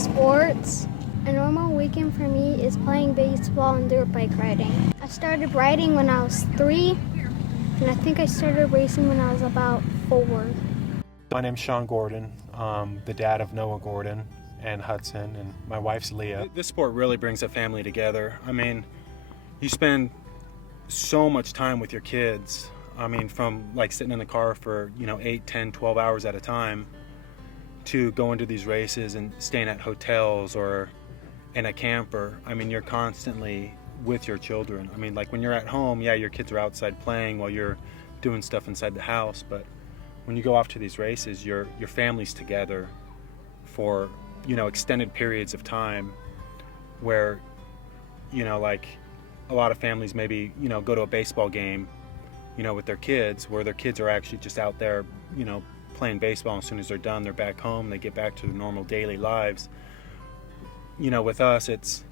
sports. A normal weekend for me is playing baseball and dirt bike riding. I started riding when I was 3, and I think I started racing when I was about 4. My name's Sean Gordon. I'm the dad of Noah Gordon and Hudson, and my wife's Leah. This sport really brings a family together. I mean, you spend so much time with your kids. I mean, from like sitting in the car for 8, 10, 12 hours at a time to going to these races and staying at hotels or in a camper. I mean, you're constantly with your children. I mean, like when you're at home, yeah, your kids are outside playing while you're doing stuff inside the house, but when you go off to these races, your family's together for extended periods of time where like a lot of families maybe go to a baseball game with their kids, where their kids are actually just out there playing baseball. As soon as they're done, they're back home, they get back to their normal daily lives. With us, it's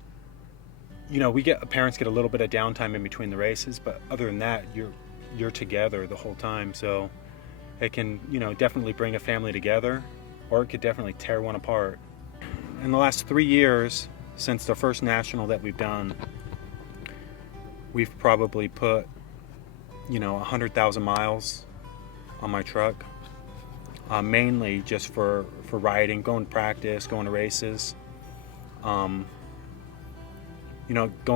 parents get a little bit of downtime in between the races, but other than that, you're together the whole time. So it can definitely bring a family together, or it could definitely tear one apart. In the last 3 years since the first national that we've done, we've probably put 100,000 miles on my truck, mainly just for riding, going to practice, going to races. Going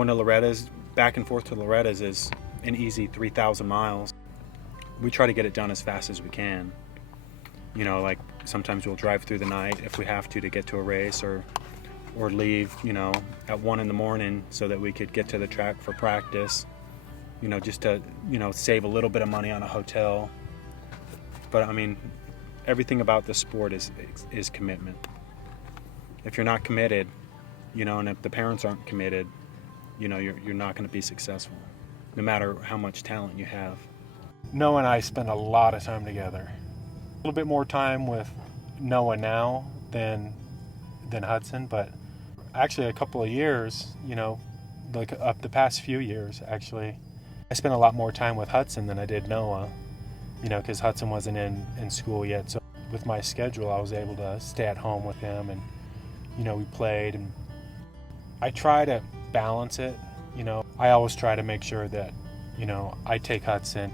to Loretta's, back and forth to Loretta's is an easy 3,000 miles. We try to get it done as fast as we can. Like sometimes we'll drive through the night if we have to get to a race, or leave, at 1 in the morning so that we could get to the track for practice, just to, save a little bit of money on a hotel. But I mean, everything about the sport is commitment. If you're not committed, and if the parents aren't committed, you're not going to be successful, no matter how much talent you have. Noah and I spend a lot of time together. A little bit more time with Noah now than Hudson, but actually a couple of years, like up the past few years, actually, I spent a lot more time with Hudson than I did Noah, because Hudson wasn't in school yet. So with my schedule, I was able to stay at home with him, and we played, and I try to balance it. I always try to make sure that I take Hudson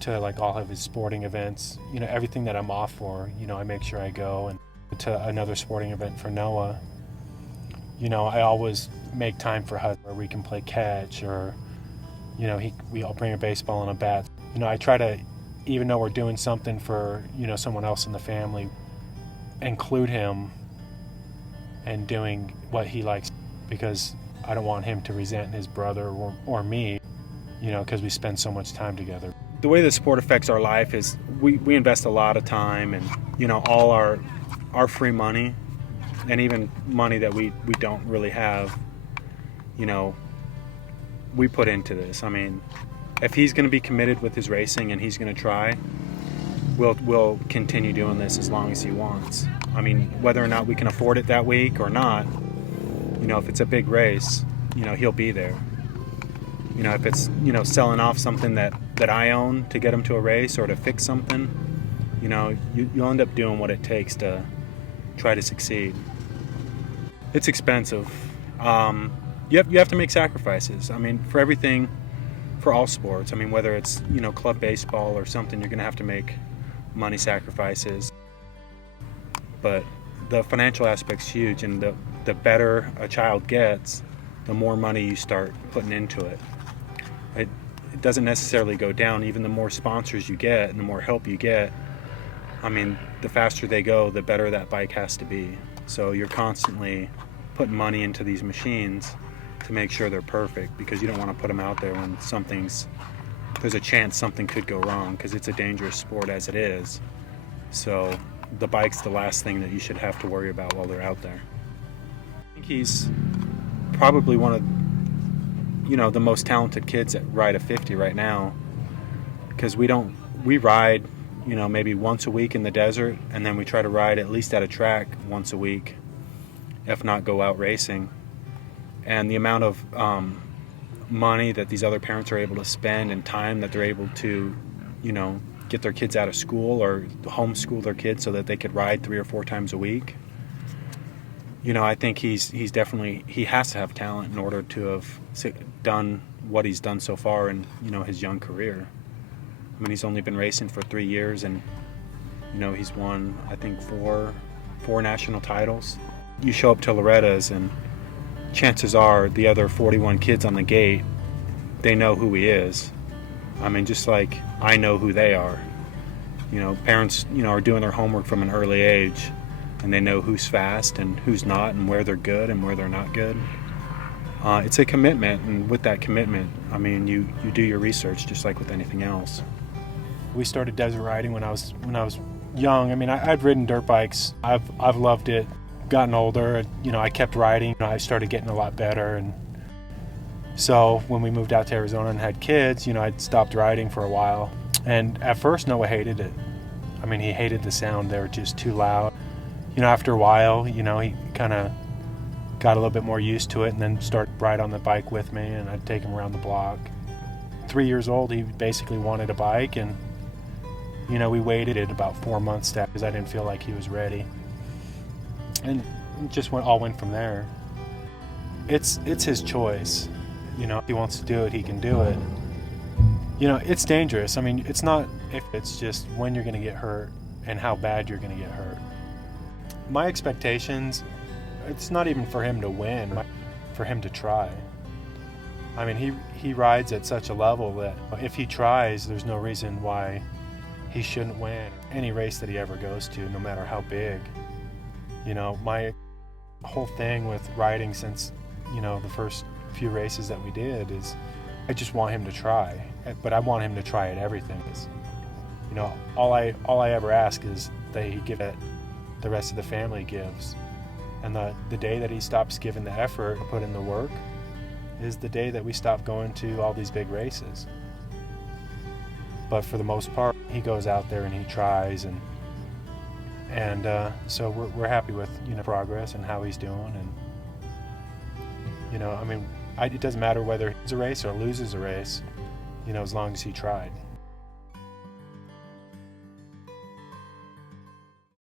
to like all of his sporting events, everything that I'm off for, I make sure I go. And to another sporting event for Noah, I always make time for Hudson where we can play catch, or I'll bring a baseball and a bat. I try to, even though we're doing something for someone else in the family, include him and doing what he likes, because I don't want him to resent his brother or me, because we spend so much time together. The way the sport affects our life is we invest a lot of time, and all our free money, and even money that we don't really have, we put into this. I mean, if he's going to be committed with his racing and he's going to try, we'll continue doing this as long as he wants. I mean, whether or not we can afford it that week or not, if it's a big race, he'll be there. If it's selling off something that I own to get him to a race, or to fix something, you'll end up doing what it takes to try to succeed. It's expensive. You have to make sacrifices. I mean, for everything, for all sports. I mean, whether it's club baseball or something, you're going to have to make money sacrifices. But the financial aspect's huge, and the better a child gets, the more money you start putting into it. It doesn't necessarily go down. Even the more sponsors you get and the more help you get, I mean, the faster they go, the better that bike has to be. So you're constantly putting money into these machines to make sure they're perfect, because you don't want to put them out there when there's a chance something could go wrong, because it's a dangerous sport as it is. So the bike's the last thing that you should have to worry about while they're out there. I think he's probably one of the most talented kids that ride a 50 right now, because we ride maybe once a week in the desert, and then we try to ride at least at a track once a week, if not go out racing. And the amount of money that these other parents are able to spend, and time that they're able to get their kids out of school or homeschool their kids so that they could ride 3 or 4 times a week, I think he's definitely, he has to have talent in order to have done what he's done so far in, his young career. I mean, he's only been racing for 3 years, and, he's won, I think, four national titles. You show up to Loretta's, and chances are the other 41 kids on the gate, they know who he is. I mean, just like I know who they are. Parents, are doing their homework from an early age, and they know who's fast and who's not, and where they're good and where they're not good. It's a commitment, and with that commitment, I mean, you do your research just like with anything else. We started desert riding when I was young. I mean, I'd ridden dirt bikes. I've loved it. Gotten older, I kept riding. I started getting a lot better, and so when we moved out to Arizona and had kids, I'd stopped riding for a while. And at first, Noah hated it. I mean, he hated the sound. They were just too loud. After a while, he kind of got a little bit more used to it, and then started ride on the bike with me, and I'd take him around the block. 3 years old, he basically wanted a bike, and we waited about 4 months because I didn't feel like he was ready, and it just all went from there. It's his choice. If he wants to do it, he can do it. It's dangerous. I mean, it's not if, it's just when you're going to get hurt and how bad you're going to get hurt. My expectations, it's not even for him to win, for him to try. I mean, he rides at such a level that if he tries, there's no reason why he shouldn't win any race that he ever goes to, no matter how big. My whole thing with riding since, the first few races that we did is I just want him to try, but I want him to try at everything. All I ever ask is that he give it the rest of the family gives. And the day that he stops giving the effort, put in the work, is the day that we stop going to all these big races. But for the most part, he goes out there and he tries, and so we're happy with progress and how he's doing. And I mean, it doesn't matter whether he wins a race or loses a race, as long as he tried.